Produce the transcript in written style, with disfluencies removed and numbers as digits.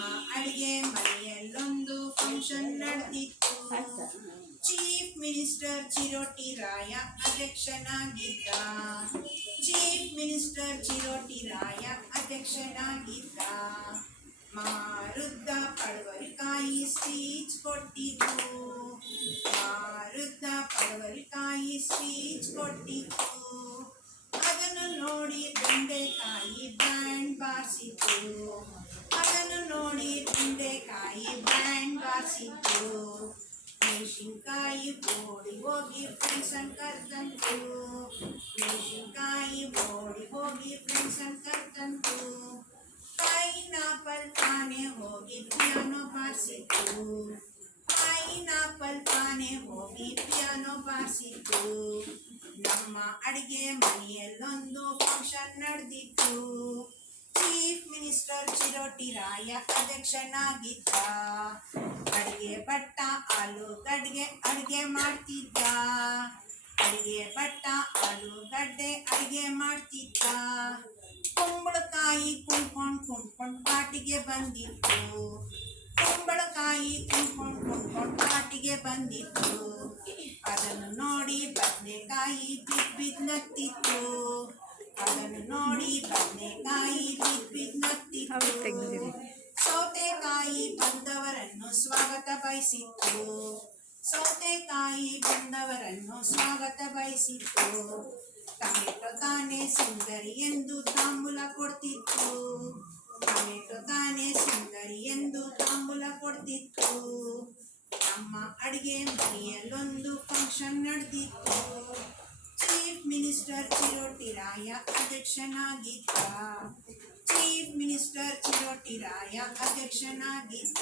ನಮ್ಮ ಅಡಿಗೆ ಮನೆಯಲ್ಲೊಂದು ಫಂಕ್ಷನ್ ನಡೆದಿತ್ತು. ಚೀಫ್ ಮಿನಿಸ್ಟರ್ ಚಿರೋಟಿ ರಾಯ ಅಧ್ಯಕ್ಷನಾಗಿದ್ದ. ಚೀಫ್ ಮಿನಿಸ್ಟರ್ ಚಿರೋಟಿ ರಾಯ ಅಧ್ಯಕ್ಷನಾಗಿದ್ದ. ಮಾರುದ್ದ ಪಡವಲಕಾಯಿ ಸ್ಪೀಚ್ ಕೊಟ್ಟಿದ್ದು. ಮಾರುದ್ದ ಪಡವಲಕಾಯಿ ಸ್ಪೀಚ್ ಕೊಟ್ಟಿದ್ದು. ಅದನ್ನು ನೋಡಿ ಬೆಂಡೆಕಾಯಿ ಬ್ಯಾಂಡ್ ಬಾರಿಸಿತು. ಅದನ್ನು ನೋಡಿ ಬೆಂಡೆಕಾಯಿ ಬ್ಯಾಂಡ್ ಬಾರಿಸಿತು. ಮೆಣಸಿನ್ಕಾಯಿ ಓಡಿ ಹೋಗಿ ಫ್ರೆಂಡ್ಸ್ ಅನ್ನು ಕರ್ತಂತು. ಮೆಣಸಿನ್ಕಾಯಿ ಓಡಿ ಹೋಗಿ ಫ್ರೆಂಡ್ಸ್ ಅನ್ನು ಕರ್ತಂತು. ಪೈನಾಪಲ್ ಆನೆ ಹೋಗಿ ಪಿಯಾನೋ ಬಾರಿಸಿತು. ಪೈನಾಪಲ್ ಆನೆ ಹೋಗಿ ಪಿಯಾನೋ ಬಾರಿಸಿತು. ನಮ್ಮ ಅಡಿಗೆ ಮನೆಯಲ್ಲೊಂದು ಫಂಕ್ಷನ್ ನಡೆದಿತ್ತು. ಚೀಫ್ ಮಿನಿಸ್ಟರ್ ಚಿರೋಟಿ ರಾಯ ಅಧ್ಯಕ್ಷನಾಗಿದ್ದ. ಅಡಿಗೆ ಭಟ್ಟ ಆಲೂಗಡ್ಡೆ ಅಡಿಗೆ ಮಾಡ್ತಿದ್ದ. ಅಡಿಗೆ ಭಟ್ಟ ಆಲೂಗಡ್ಡೆ ಅಡಿಗೆ ಮಾಡ್ತಿದ್ದ. ಕುಂಬಳಕಾಯಿ ಕುಣ್ಕೊಂಡು ಪಾಟಿಗೆ ಬಂದಿತ್ತು. ಕುಂಬಳಕಾಯಿ ಕುಣ್ಕೊಂಡು ಪಾಟಿಗೆ ಬಂದಿತ್ತು. ಅದನ್ನು ನೋಡಿ ಬದನೆಕಾಯಿ ಬಿದ್ದು ನತ್ತಿತ್ತು. ಅದನ್ನು ನೋಡಿ ಬದನೆಕಾಯಿ ಬಿದ್ದು ನತ್ತಿತ್ತು. ಸೌತೆಕಾಯಿ ಬಂದವರನ್ನು ಸ್ವಾಗತ ಬಯಸಿತ್ತು. ಸೌತೆಕಾಯಿ ಬಂದವರನ್ನು ಸ್ವಾಗತ ಬಯಸಿತ್ತು. ಟೊಮೆಟೊ ತಾನೇ ಸುಂದರಿ ಎಂದು ತಾಂಬೂಲ ಕೊಡ್ತಿತ್ತು. ಟೊಮೆಟೊ ತಾನೇ ಸುಂದರಿ ಎಂದು ತಾಂಬೂಲ ಕೊಡ್ತಿತ್ತು. ನಮ್ಮ ಅಡಿಗೆ ಮನೆಯಲ್ಲೊಂದು ಫಂಕ್ಷನ್ ನಡೆದಿತ್ತು. ಚೀಫ್ ಮಿನಿಸ್ಟರ್ ಚಿರೋಟಿ ರಾಯ ಅಧ್ಯಕ್ಷನಾಗಿದ್ದ. ಚೀಫ್ ಮಿನಿಸ್ಟರ್ ಚಿರೋಟಿ ರಾಯ ಅಧ್ಯಕ್ಷನಾಗಿದ್ದ.